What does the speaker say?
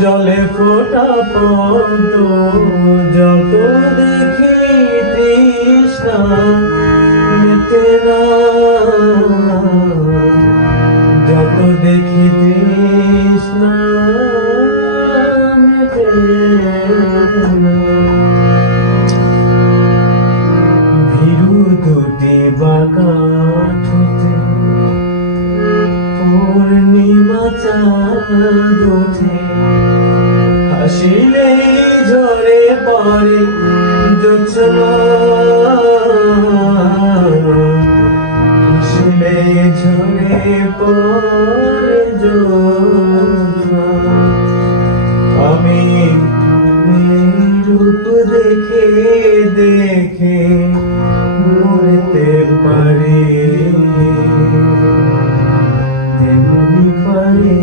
জলে ফোটা পদ্ম যত দেখি তৃষ্ণা মেটে না, যত দেখি তৃষ্ণা মেটে না। ভীরু দুটি বাঁকা ঠোঁটে পূর্ণিমা চাঁদ ওঠে, হাসিলে ঝরে পড়ে জোছনা, হাসিলে ঝরে পড়ে জোছনা। আমি রূপ দেখে দেখে মরতে পারি, তেমনি পারি